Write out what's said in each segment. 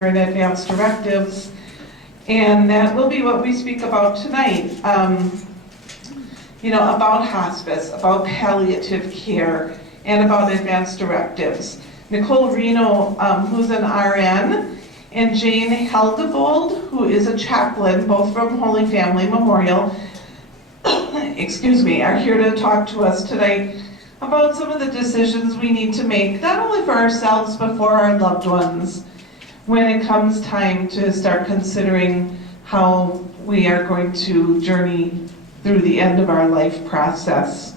and advanced directives, and that will be what we speak about tonight. About hospice, about palliative care, and about advanced directives. Nicole Reno, who's an RN, and Jane Helgebold, who is a chaplain, both from Holy Family Memorial, excuse me, are here to talk to us tonight about some of the decisions we need to make, not only for ourselves, but for our loved ones, when it comes time to start considering how we are going to journey through the end of our life process.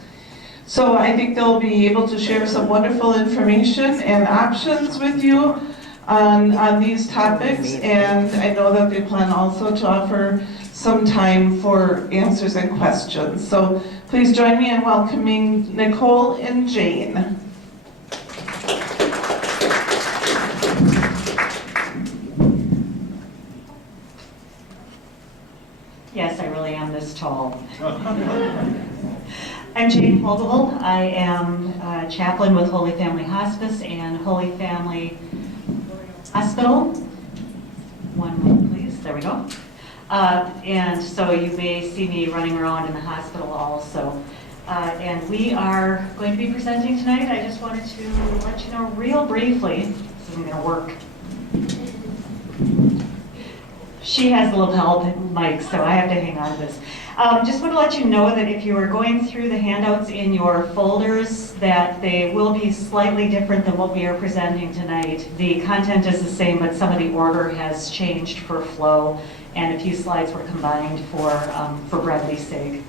So I think they'll be able to share some wonderful information and options with you on these topics, and I know that they plan also to offer some time for answers and questions. So please join me in welcoming Nicole and Jane. Yes, I really am this tall. I'm Jane Helgebold. I am a chaplain with Holy Family Hospice and Holy Family Hospital. One moment, please. There we go. And so you may see me running around in the hospital also. And we are going to be presenting tonight. I just wanted to let you know real briefly, this isn't going to work. She has the lapel mic, so I have to hang on to this. Just want to let you know that if you are going through the handouts in your folders, that they will be slightly different than what we are presenting tonight. The content is the same, but some of the order has changed for flow, and a few slides were combined for brevity's sake.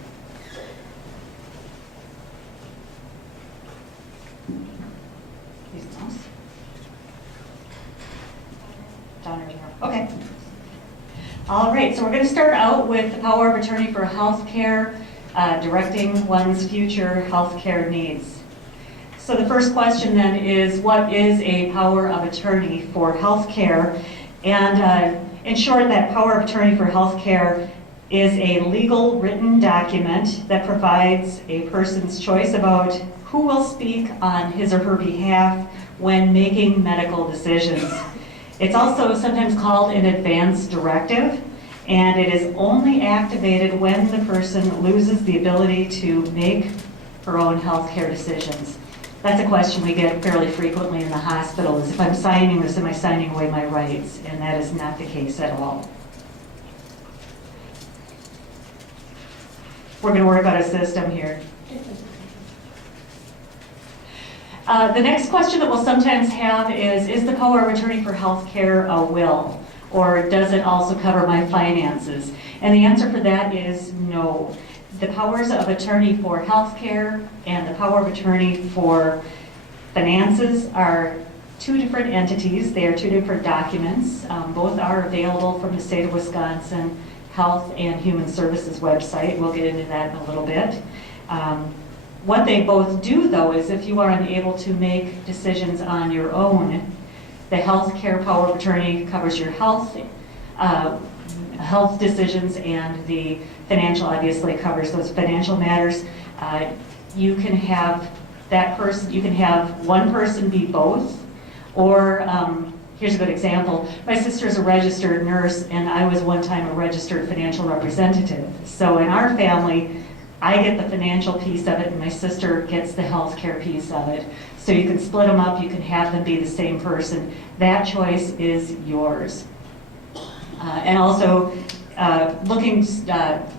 Down here. Okay. All right, so we're going to start out with the power of attorney for health care, directing one's future health care needs. So the first question then is, what is a power of attorney for health care? And in short, that power of attorney for health care is a legal written document that provides a person's choice about who will speak on his or her behalf when making medical decisions. It's also sometimes called an advance directive, and it is only activated when the person loses the ability to make her own healthcare decisions. That's a question we get fairly frequently in the hospital, is if I'm signing this, am I signing away my rights? And that is not the case at all. We're going to work out a system here. The next question that we'll sometimes have is the power of attorney for health care a will? Or does it also cover my finances? And the answer for that is no. The powers of attorney for health care and the power of attorney for finances are two different entities. They are two different documents. Both are available from the state of Wisconsin Health and Human Services website. We'll get into that in a little bit. What they both do, though, is if you are unable to make decisions on your own, the health care power of attorney covers your health decisions, and the financial obviously covers those financial matters. You can have that person, you can have one person be both, or here's a good example. My sister is a registered nurse, and I was one time a registered financial representative. So in our family, I get the financial piece of it, and my sister gets the healthcare piece of it. So you can split them up, you can have them be the same person. That choice is yours. And also, looking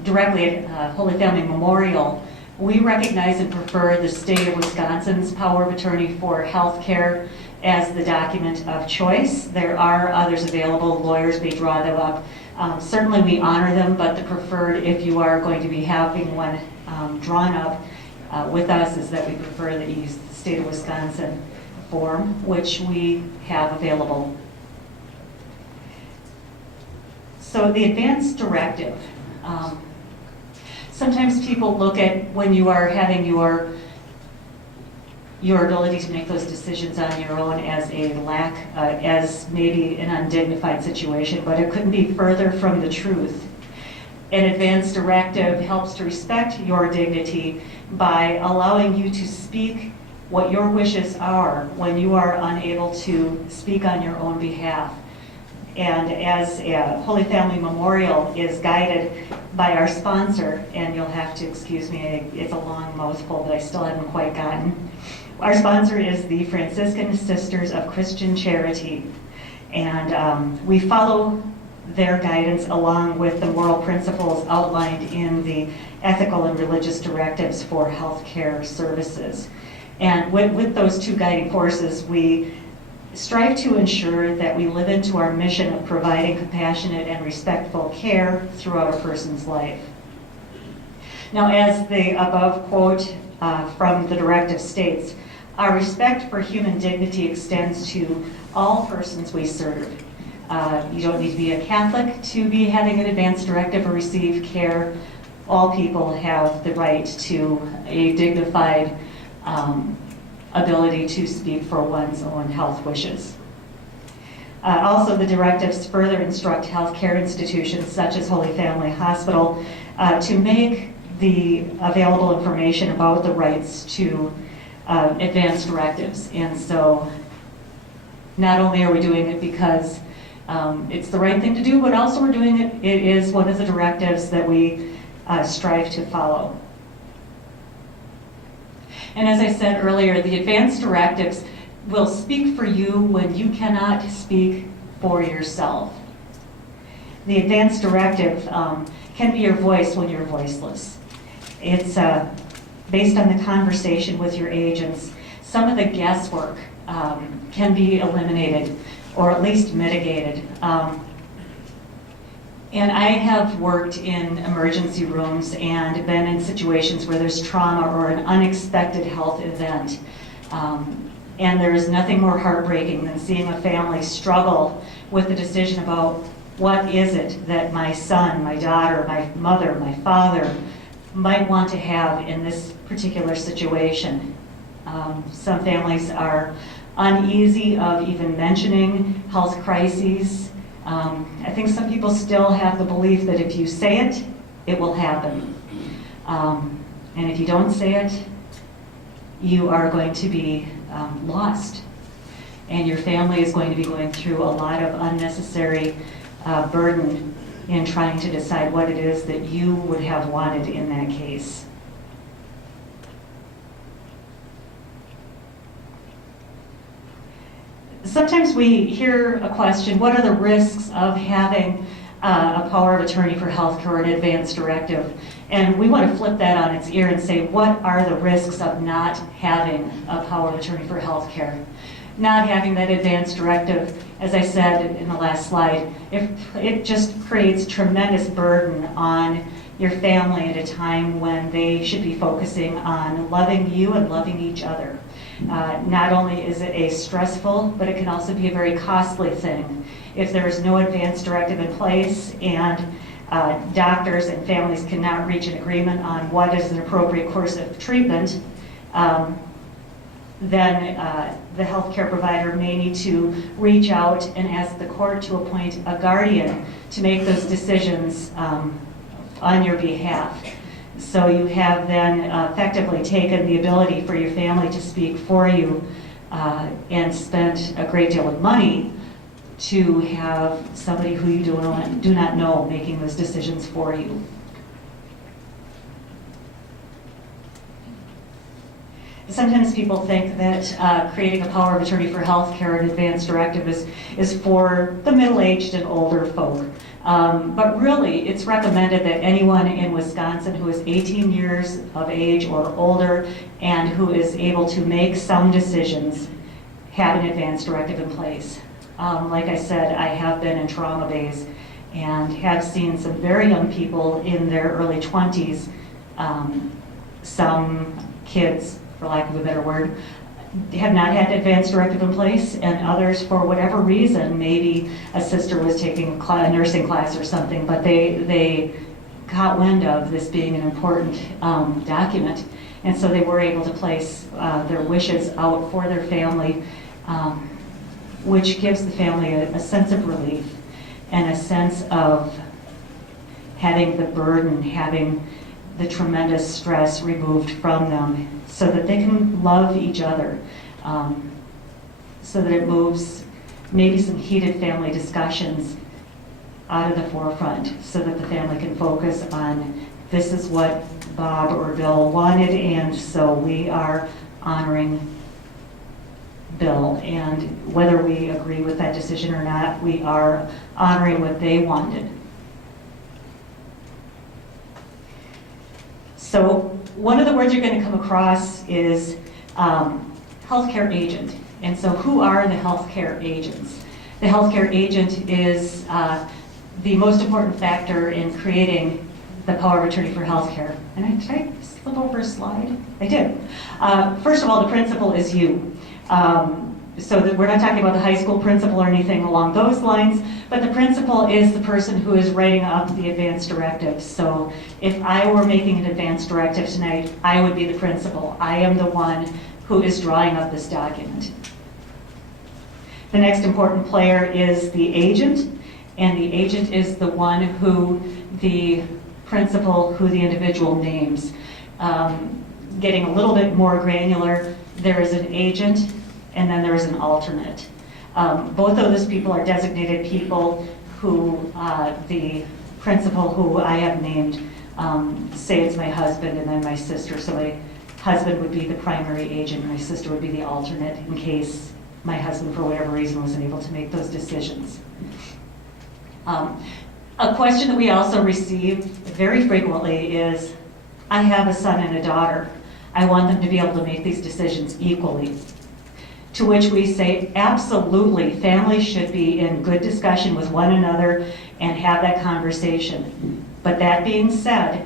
directly at Holy Family Memorial, we recognize and prefer the state of Wisconsin's power of attorney for healthcare as the document of choice. There are others available, lawyers may draw them up. Certainly we honor them, but the preferred, if you are going to be having one drawn up with us, is that we prefer that you use the state of Wisconsin form, which we have available. So the advance directive. Sometimes people look at when you are having your ability to make those decisions on your own as a lack, as maybe an undignified situation, but it couldn't be further from the truth. An advance directive helps to respect your dignity by allowing you to speak what your wishes are when you are unable to speak on your own behalf. And as Holy Family Memorial is guided by our sponsor, and you'll have to excuse me, it's a long mouthful, but I still haven't quite gotten. Our sponsor is the Franciscan Sisters of Christian Charity. And we follow their guidance along with the moral principles outlined in the ethical and religious directives for healthcare services. And with those two guiding forces, we strive to ensure that we live into our mission of providing compassionate and respectful care throughout a person's life. Now, as the above quote from the directive states, our respect for human dignity extends to all persons we serve. You don't need to be a Catholic to be having an advance directive or receive care. All people have the right to a dignified ability to speak for one's own health wishes. Also, the directives further instruct healthcare institutions such as Holy Family Hospital to make the available information about the rights to advance directives. And so not only are we doing it because it's the right thing to do, but also we're doing it, it is one of the directives that we strive to follow. And as I said earlier, the advance directives will speak for you when you cannot speak for yourself. The advance directive can be your voice when you're voiceless. It's based on the conversation with your agents. Some of the guesswork can be eliminated or at least mitigated. And I have worked in emergency rooms and been in situations where there's trauma or an unexpected health event. And there is nothing more heartbreaking than seeing a family struggle with the decision about what is it that my son, my daughter, my mother, my father might want to have in this particular situation. Some families are uneasy of even mentioning health crises. I think some people still have the belief that if you say it, it will happen. And if you don't say it, you are going to be lost. And your family is going to be going through a lot of unnecessary burden in trying to decide what it is that you would have wanted in that case. Sometimes we hear a question, what are the risks of having a power of attorney for healthcare or an advance directive? And we want to flip that on its ear and say, what are the risks of not having a power of attorney for healthcare? Not having that advance directive, as I said in the last slide, it just creates tremendous burden on your family at a time when they should be focusing on loving you and loving each other. Not only is it a stressful, but it can also be a very costly thing. If there is no advance directive in place and doctors and families cannot reach an agreement on what is an appropriate course of treatment, then the healthcare provider may need to reach out and ask the court to appoint a guardian to make those decisions on your behalf. So you have then effectively taken the ability for your family to speak for you and spent a great deal of money to have somebody who you do not know making those decisions for you. Sometimes people think that creating a power of attorney for healthcare and advance directive is for the middle-aged and older folk. But really, it's recommended that anyone in Wisconsin who is 18 years of age or older and who is able to make some decisions have an advance directive in place. Like I said, I have been in trauma bays and have seen some very young people in their early 20s, some kids, for lack of a better word, have not had an advance directive in place, and others, for whatever reason, maybe a sister was taking a nursing class or something, but they caught wind of this being an important document, and so they were able to place their wishes out for their family, which gives the family a sense of relief and a sense of having the burden, having the tremendous stress removed from them so that they can love each other, so that it moves maybe some heated family discussions out of the forefront so that the family can focus on this is what Bob or Bill wanted, and so we are honoring Bill. And whether we agree with that decision or not, we are honoring what they wanted. So one of the words you're going to come across is healthcare agent. And so who are the healthcare agents? The healthcare agent is the most important factor in creating the power of attorney for healthcare. And did I slip over a slide? I did. First of all, the principal is you. So that we're not talking about the high school principal or anything along those lines, but the principal is the person who is writing up the advance directives. So if I were making an advance directive tonight, I would be the principal. I am the one who is drawing up this document. The next important player is the agent, and the agent is the one who the principal, who the individual names. Getting a little bit more granular, there is an agent and then there is an alternate. Both of those people are designated people who the principal, who I have named, say it's my husband and then my sister. So my husband would be the primary agent, my sister would be the alternate in case my husband, for whatever reason, wasn't able to make those decisions. A question that we also receive very frequently is, I have a son and a daughter. I want them to be able to make these decisions equally. To which we say, absolutely, families should be in good discussion with one another and have that conversation. But that being said,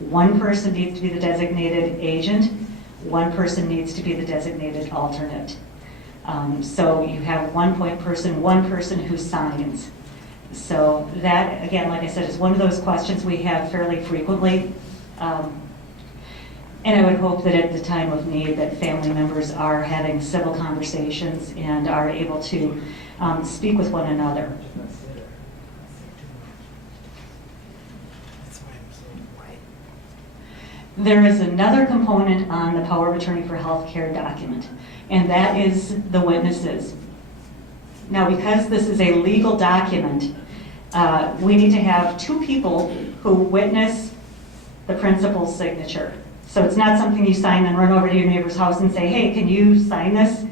one person needs to be the designated agent, one person needs to be the designated alternate. So you have one person who signs. So that, again, like I said, is one of those questions we have fairly frequently. And I would hope that at the time of need that family members are having civil conversations and are able to speak with one another. There is another component on the power of attorney for healthcare document, and that is the witnesses. Now, because this is a legal document, we need to have two people who witness the principal's signature. So it's not something you sign and run over to your neighbor's house and say, hey, can you sign this?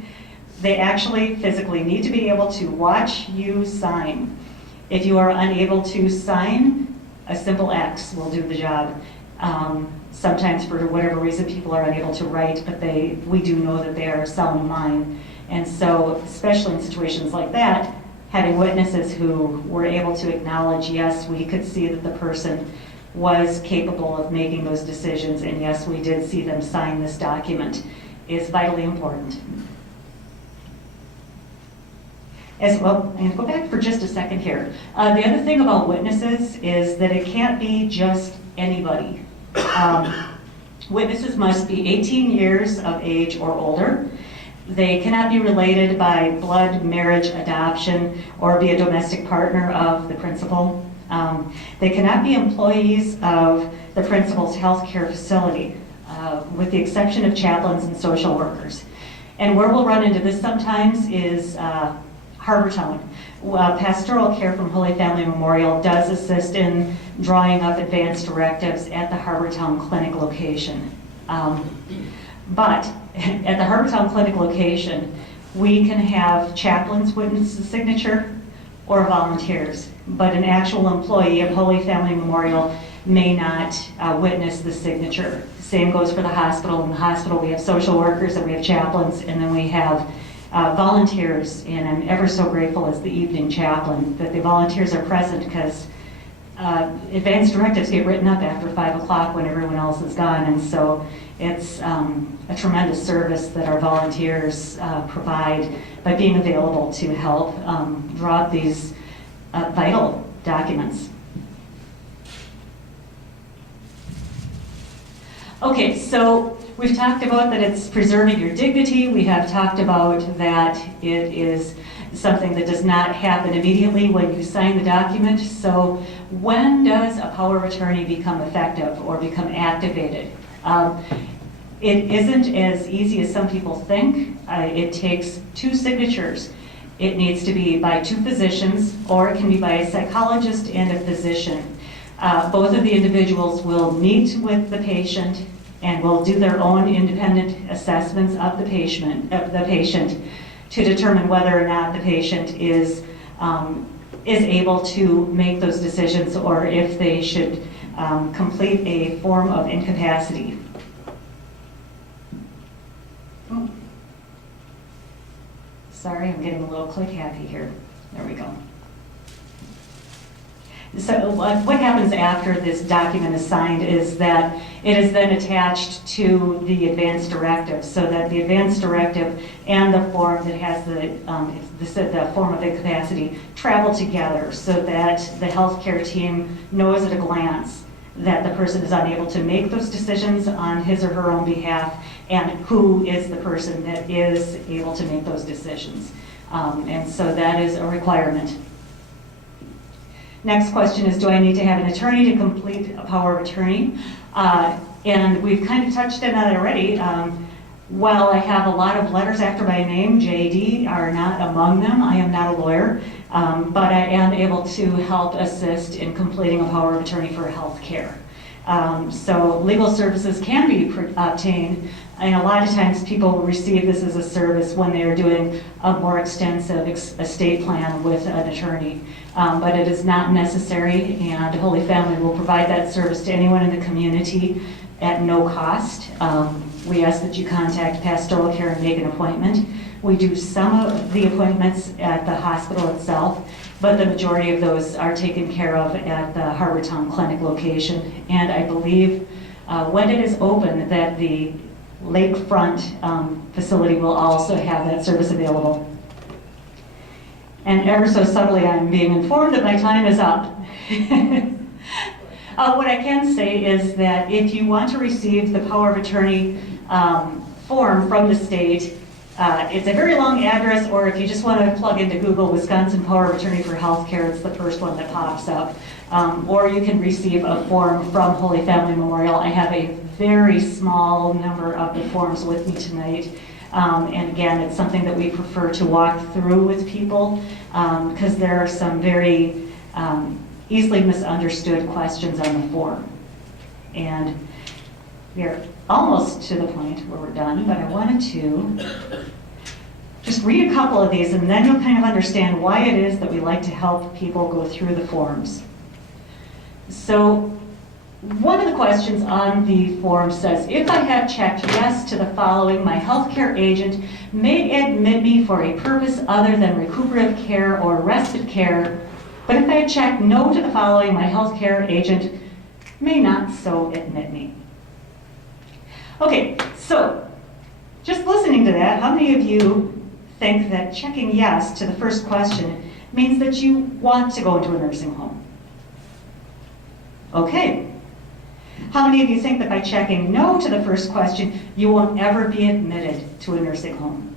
They actually physically need to be able to watch you sign. If you are unable to sign, a simple X will do the job. Sometimes for whatever reason people are unable to write, but we do know that they are sound of mind. And so, especially in situations like that, having witnesses who were able to acknowledge, yes, we could see that the person was capable of making those decisions, and yes, we did see them sign this document, is vitally important. As well, I'm going to go back for just a second here. The other thing about witnesses is that it can't be just anybody. Witnesses must be 18 years of age or older. They cannot be related by blood, marriage, adoption, or be a domestic partner of the principal. They cannot be employees of the principal's healthcare facility, with the exception of chaplains and social workers. And where we'll run into this sometimes is Harbortown. Pastoral Care from Holy Family Memorial does assist in drawing up advance directives at the Harbortown Clinic location. But at the Harbortown Clinic location, we can have chaplains witness the signature or volunteers, but an actual employee of Holy Family Memorial may not witness the signature. Same goes for the hospital. In the hospital, we have social workers and we have chaplains, and then we have volunteers, and I'm ever so grateful as the evening chaplain that the volunteers are present, because advance directives get written up after 5 o'clock when everyone else is gone, and so it's a tremendous service that our volunteers provide by being available to help draw up these vital documents. Okay, so we've talked about that it's preserving your dignity. We have talked about that it is something that does not happen immediately when you sign the document. So when does a power of attorney become effective or become activated? It isn't as easy as some people think. It takes 2 signatures. It needs to be by 2 physicians, or it can be by a psychologist and a physician. Both of the individuals will meet with the patient and will do their own independent assessments of the patient to determine whether or not the patient is able to make those decisions, or if they should complete a form of incapacity. Oh. Sorry, I'm getting a little click happy here. There we go. So what happens after this document is signed is that it is then attached to the advance directive, so that the advance directive and the form that has the form of incapacity travel together, so that the healthcare team knows at a glance that the person is unable to make those decisions on his or her own behalf, and who is the person that is able to make those decisions. And so that is a requirement. Next question is, do I need to have an attorney to complete a power of attorney? And we've kind of touched on that already. While I have a lot of letters after my name, JD are not among them. I am not a lawyer, but I am able to help assist in completing a power of attorney for health care. So legal services can be obtained, and a lot of times people will receive this as a service when they are doing a more extensive estate plan with an attorney. But it is not necessary, and Holy Family will provide that service to anyone in the community at no cost. We ask that you contact Pastoral Care and make an appointment. We do some of the appointments at the hospital itself, but the majority of those are taken care of at the Harbortown Clinic location. And I believe when it is open that the lakefront facility will also have that service available. And ever so subtly, I'm being informed that my time is up. What I can say is that if you want to receive the power of attorney form from the state, it's a very long address, or if you just want to plug into Google Wisconsin Power of Attorney for Healthcare, it's the first one that pops up. Or you can receive a form from Holy Family Memorial. I have a very small number of the forms with me tonight. And again, it's something that we prefer to walk through with people because there are some very easily misunderstood questions on the form. And we're almost to the point where we're done, but I wanted to just read a couple of these, and then you'll kind of understand why it is that we like to help people go through the forms. So one of the questions on the form says, if I have checked yes to the following, my healthcare agent may admit me for a purpose other than recuperative care or respite care, but if I have checked no to the following, my healthcare agent may not so admit me. Okay, so just listening to that, how many of you think that checking yes to the first question means that you want to go into a nursing home? Okay. How many of you think that by checking no to the first question, you won't ever be admitted to a nursing home?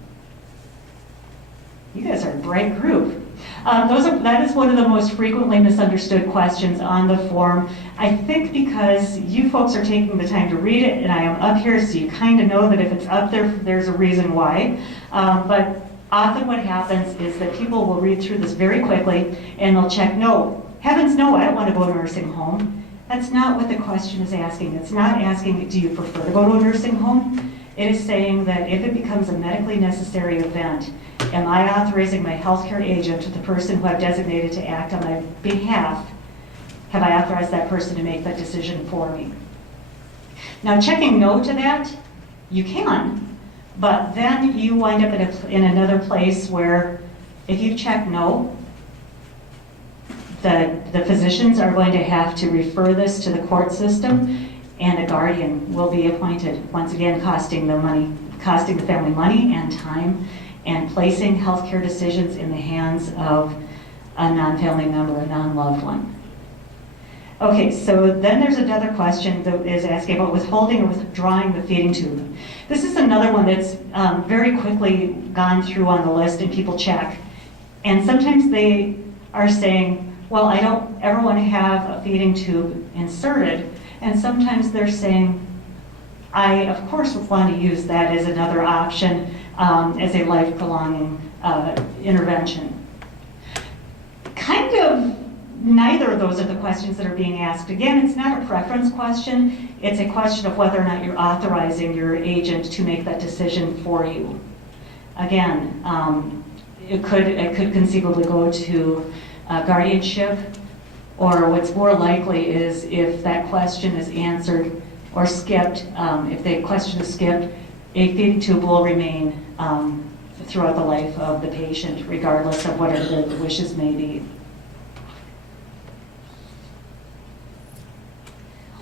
You guys are a bright group. That is one of the most frequently misunderstood questions on the form. I think because you folks are taking the time to read it, and I am up here, so you kind of know that if it's up there, there's a reason why. But often what happens is that people will read through this very quickly, and they'll check no. Heavens no, I don't want to go to a nursing home. That's not what the question is asking. It's not asking, do you prefer to go to a nursing home? It is saying that if it becomes a medically necessary event, am I authorizing my healthcare agent, the person who I've designated to act on my behalf, have I authorized that person to make that decision for me? Now, checking no to that, you can, but then you wind up in another place where if you check no, the physicians are going to have to refer this to the court system, and a guardian will be appointed, once again costing the family money and time, and placing healthcare decisions in the hands of a non-family member, a non-loved one. Okay, so then there's another question that is asking about withholding or withdrawing the feeding tube. This is another one that's very quickly gone through on the list and people check. And sometimes they are saying, well, I don't ever want to have a feeding tube inserted. And sometimes they're saying, I, of course, would want to use that as another option as a life-prolonging intervention. Kind of neither of those are the questions that are being asked. Again, it's not a preference question. It's a question of whether or not you're authorizing your agent to make that decision for you. Again, it could conceivably go to guardianship, or what's more likely is if that question is answered or skipped, if the question is skipped, a feeding tube will remain throughout the life of the patient, regardless of whatever the wishes may be.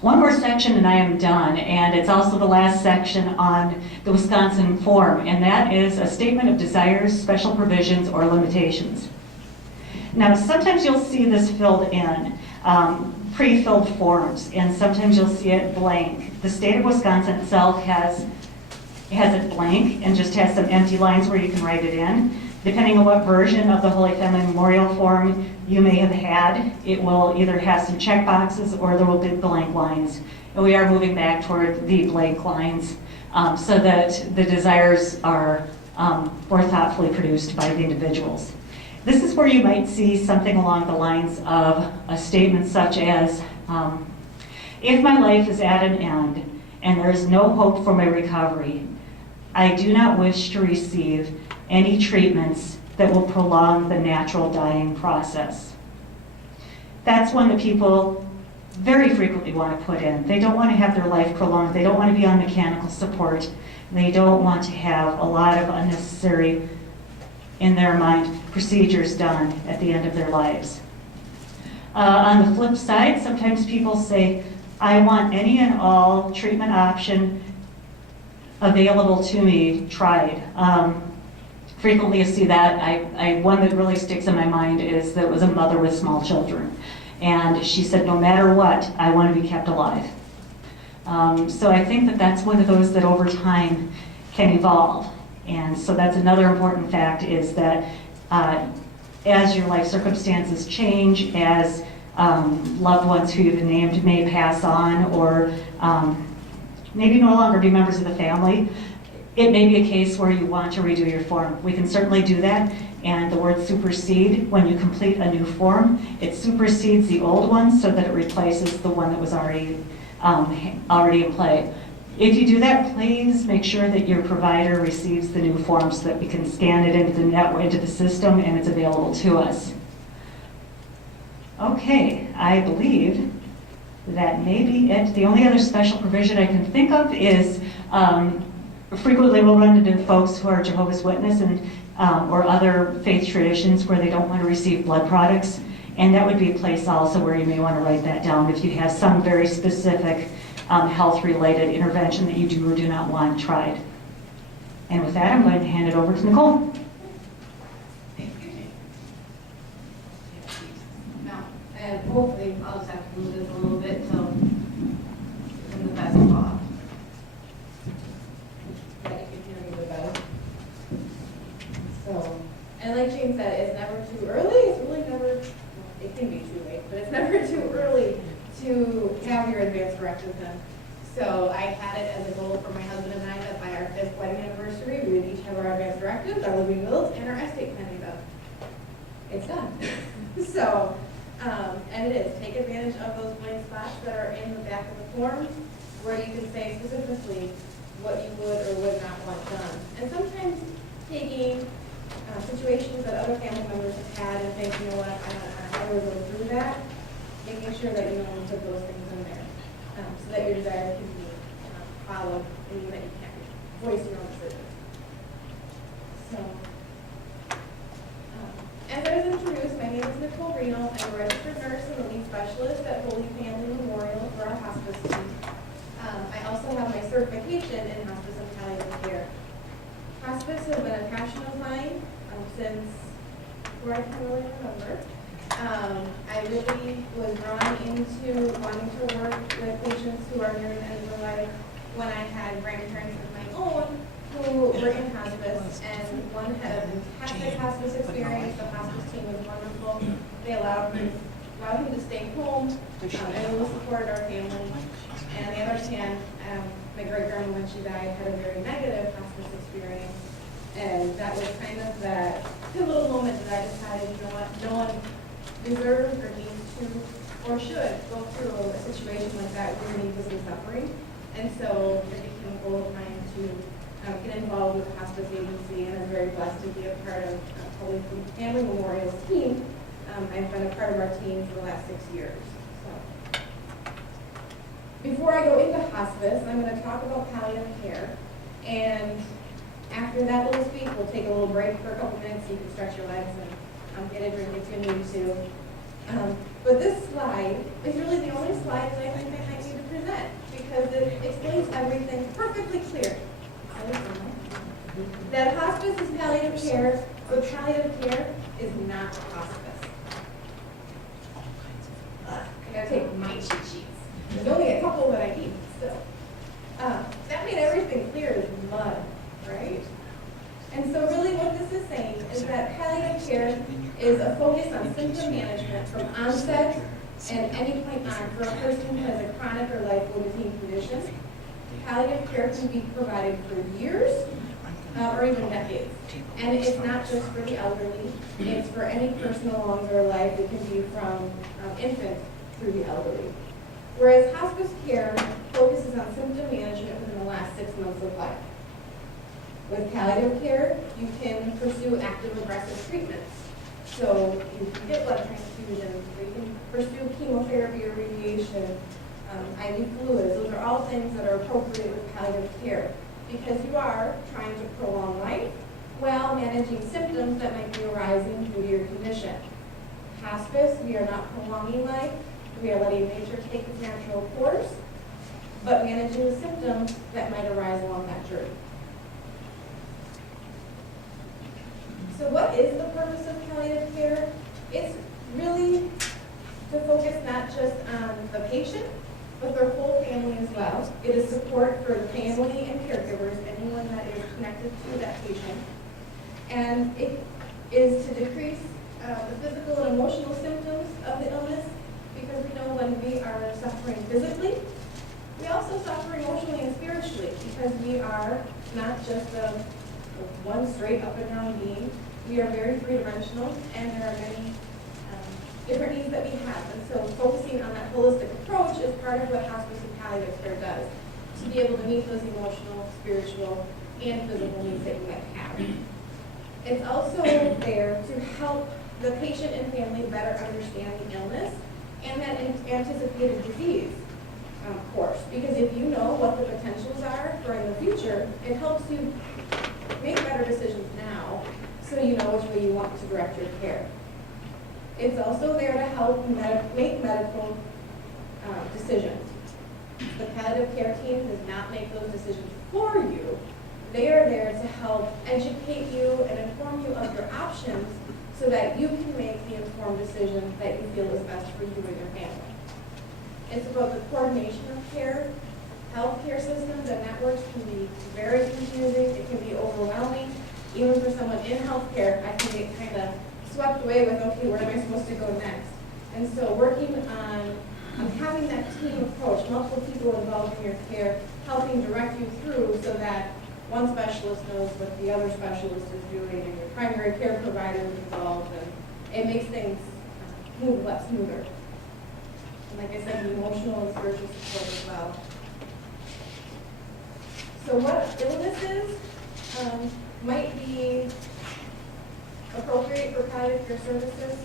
One more section and I am done, and it's also the last section on the Wisconsin form, and that is a statement of desires, special provisions, or limitations. Now, sometimes you'll see this filled in, pre-filled forms, and sometimes you'll see it blank. The state of Wisconsin itself has it blank and just has some empty lines where you can write it in. Depending on what version of the Holy Family Memorial Form you may have had, it will either have some check boxes or there will be blank lines. And we are moving back toward the blank lines so that the desires are more thoughtfully produced by the individuals. This is where you might see something along the lines of a statement such as, if my life is at an end and there is no hope for my recovery, I do not wish to receive any treatments that will prolong the natural dying process. That's one that people very frequently want to put in. They don't want to have their life prolonged. They don't want to be on mechanical support. They don't want to have a lot of unnecessary, in their mind, procedures done at the end of their lives. On the flip side, sometimes people say, I want any and all treatment option available to me tried. Frequently you see that. One that really sticks in my mind is that was a mother with small children. And she said, no matter what, I want to be kept alive. So I think that that's one of those that over time can evolve. And so that's another important fact is that as your life circumstances change, as loved ones who you've named may pass on or maybe no longer be members of the family, it may be a case where you want to redo your form. We can certainly do that, and the word supersede, when you complete a new form, it supersedes the old one so that it replaces the one that was already in play. If you do that, please make sure that your provider receives the new form so that we can scan it into the network, into the system, and it's available to us. Okay, I believe that may be it. The only other special provision I can think of is frequently we'll run into folks who are Jehovah's Witness and or other faith traditions where they don't want to receive blood products, and that would be a place also where you may want to write that down if you have some very specific health-related intervention that you do or do not want tried. And with that, I'm going to hand it over to Nicole. Now, and hopefully I'll just have to move this a little bit till in the best spot. That you can hear me a bit better. So, and like Jane said, it's never too early. It's really never, well, it can be too late, but it's never too early to have your advanced directives done. So I had it as a goal for my husband and I that by our 5th wedding anniversary, we would each have our advanced directives, our living wills, and our estate planning done. It's done. So, and it is. Take advantage of those blank spots that are in the back of the form where you can say specifically what you would or would not want done. And sometimes taking situations that other family members have had and think, you know what, I don't know how we're going through that, making sure that you know when to put those things in there so that your desire can be followed and that you can voice your own decisions. So, as I was introduced, my name is Nicole Reno. I'm a registered nurse and a lead specialist at Holy Family Memorial for our hospice team. I also have my certification in hospice and palliative care. Hospice has been a passion of mine since before I can really remember. I really was drawn into wanting to work with patients who are nearing the end of their life when I had grandparents of my own who were in hospice, and one had a fantastic hospice experience. The hospice team was wonderful. They allowed him to stay home and really supported our family. And on the other hand, my great-grandma, when she died, had a very negative hospice experience And that was kind of that pivotal moment that I decided, you know what, no one deserves or needs to or should go through a situation like that where you're needlessly suffering. And so it became a goal of mine to get involved with the hospice agency, and I'm very blessed to be a part of Holy Family Memorial's team. I've been a part of our team for the last 6 years. So, before I go into hospice, I'm going to talk about palliative care. And after that little speech, we'll take a little break for a couple minutes so you can stretch your legs and get a drink if you need to. But this slide is really the only slide that I think I might need to present because it explains everything perfectly clear. That hospice is palliative care, but palliative care is not hospice. I gotta take my cheat sheets. There's only a couple that I need still. That made everything clear as mud, right? And so really what this is saying is that palliative care is a focus on symptom management from onset and any point on for a person who has a chronic or life-limiting condition. Palliative care can be provided for years or even decades. And it's not just for the elderly, it's for any person along their life. It can be from infant through the elderly. Whereas hospice care focuses on symptom management within the last 6 months of life. With palliative care, you can pursue active aggressive treatments. So you can get blood transfusions, or you can pursue chemotherapy or radiation, IV fluids. Those are all things that are appropriate with palliative care because you are trying to prolong life while managing symptoms that might be arising due to your condition. Hospice, we are not prolonging life. We are letting nature take its natural course, but managing the symptoms that might arise along that journey. So what is the purpose of palliative care? It's really to focus not just on the patient, but their whole family as well. It is support for the family and caregivers, anyone that is connected to that patient. And it is to decrease the physical and emotional symptoms of the illness, because we know when we are suffering physically, we also suffer emotionally and spiritually, because we are not just a one straight up and down being. We are very three-dimensional, and there are many different needs that we have. And so focusing on that holistic approach is part of what hospice and palliative care does, to be able to meet those emotional, spiritual, and physical needs that you might have. It's also there to help the patient and family better understand the illness and that anticipated disease course. Because if you know what the potentials are for in the future, it helps you make better decisions now so you know which way you want to direct your care. It's also there to help make medical decisions. The palliative care team does not make those decisions for you. They are there to help educate you and inform you of your options so that you can make the informed decision that you feel is best for you and your family. It's about the coordination of care. Healthcare systems and networks can be very confusing. It can be overwhelming. Even for someone in healthcare, I can get kind of swept away with, okay, where am I supposed to go next? And so working on having that team approach, multiple people involved in your care, helping direct you through so that one specialist knows what the other specialist is doing and your primary care provider is involved, and it makes things move a lot smoother. And like I said, the emotional and spiritual support as well. So what illnesses might be appropriate for palliative care services?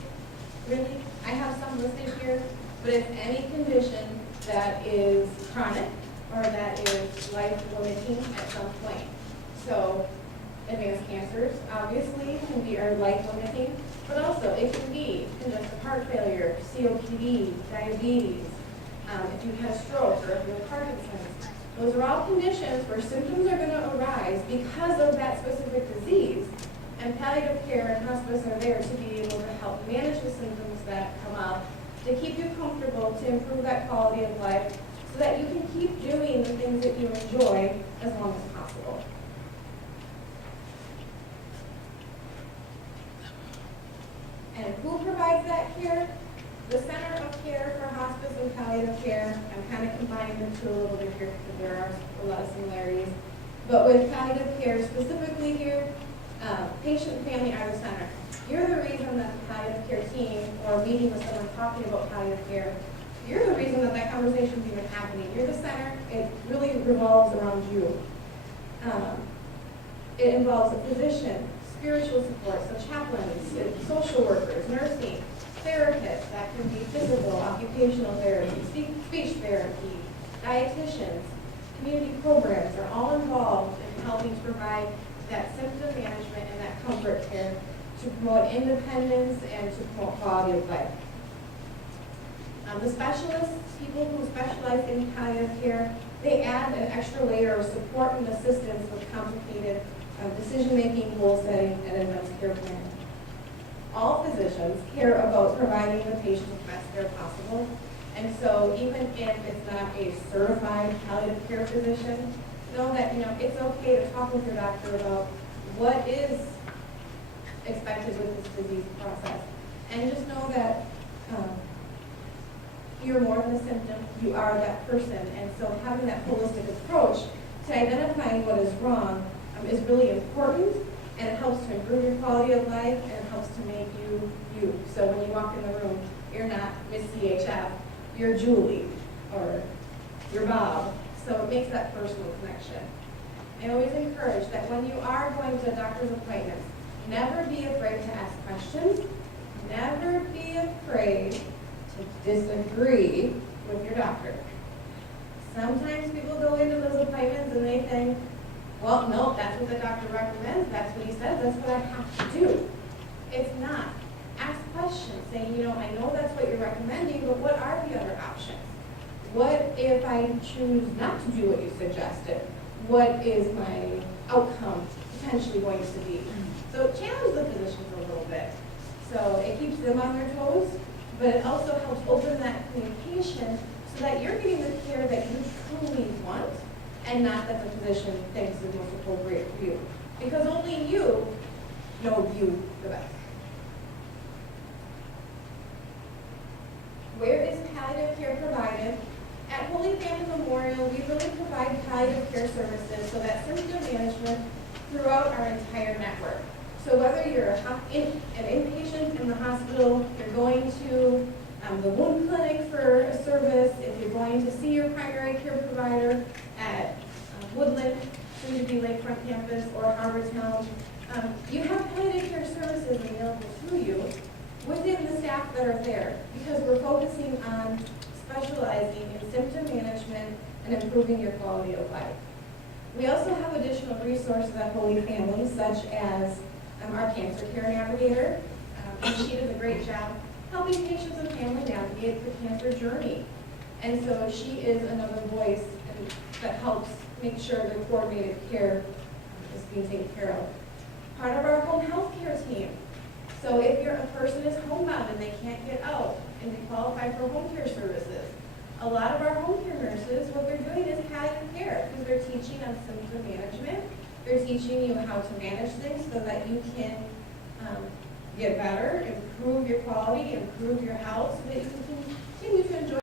Really, I have some listed here, but it's any condition that is chronic or that is life-limiting at some point. So advanced cancers, obviously, can be life-limiting, but also it can be congestive heart failure, COPD, diabetes, if you had a stroke or if you have Parkinson's. Those are all conditions where symptoms are going to arise because of that specific disease. And palliative care and hospice are there to be able to help manage the symptoms that come up, to keep you comfortable, to improve that quality of life, so that you can keep doing the things that you enjoy as long as possible. And who provides that care? The Center of Care for Hospice and Palliative Care. I'm kind of combining the two a little bit here because there are a lot of similarities. But with palliative care specifically here, Patient and family are the center. You're the reason that the palliative care team, or meeting with someone talking about palliative care, you're the reason that that conversation is even happening. You're the center. It really revolves around you. It involves a physician, spiritual support, so chaplains, social workers, nursing, therapists, that can be physical, occupational therapy, speech therapy, dietitians, community programs are all involved in helping to provide that symptom management and that comfort care to promote independence and to promote quality of life. The specialists, people who specialize in palliative care, they add an extra layer of support and assistance with complicated decision-making, goal setting, and advanced care planning. All physicians care about providing the patient the best care possible, and so even if it's not a certified palliative care physician, know that it's okay to talk with your doctor about what is expected with this disease process, and just know that you're more than a symptom, you are that person. And so having that holistic approach to identifying what is wrong is really important, and it helps to improve your quality of life, and it helps to make you you. So when you walk in the room, you're not Miss CHF, you're Julie, or you're Bob. So it makes that personal connection. I always encourage that when you are going to doctor's appointments, never be afraid to ask questions, never be afraid to disagree with your doctor. Sometimes people go into those appointments and they think, well, no, that's what the doctor recommends, that's what he says, that's what I have to do. It's not. Ask questions, saying, I know that's what you're recommending, but what are the other options? What if I choose not to do what you suggested? What is my outcome potentially going to be? So challenge the physicians a little bit. So it keeps them on their toes, but it also helps open that communication so that you're getting the care that you truly want, and not that the physician thinks is most appropriate for you. Because only you know you the best. Where is palliative care provided? At Holy Family Memorial, we really provide palliative care services, so that symptom management throughout our entire network. So whether you're an inpatient in the hospital, you're going to the wound clinic for a service, if you're going to see your primary care provider at Woodland, soon to be Lakefront Campus, or Harbortown, you have palliative care services available to you within the staff that are there, because we're focusing on specializing in symptom management and improving your quality of life. We also have additional resources at Holy Family, such as our cancer care navigator, and she does a great job helping patients and family navigate the cancer journey. And so she is another voice that helps make sure the coordinated care is being taken care of. Part of our home health care team. So if a person is homebound and they can't get out and they qualify for home care services, a lot of our home care nurses, what they're doing is palliative care, because they're teaching on symptom management. They're teaching you how to manage things so that you can get better, improve your quality, improve your health, so that you can continue to enjoy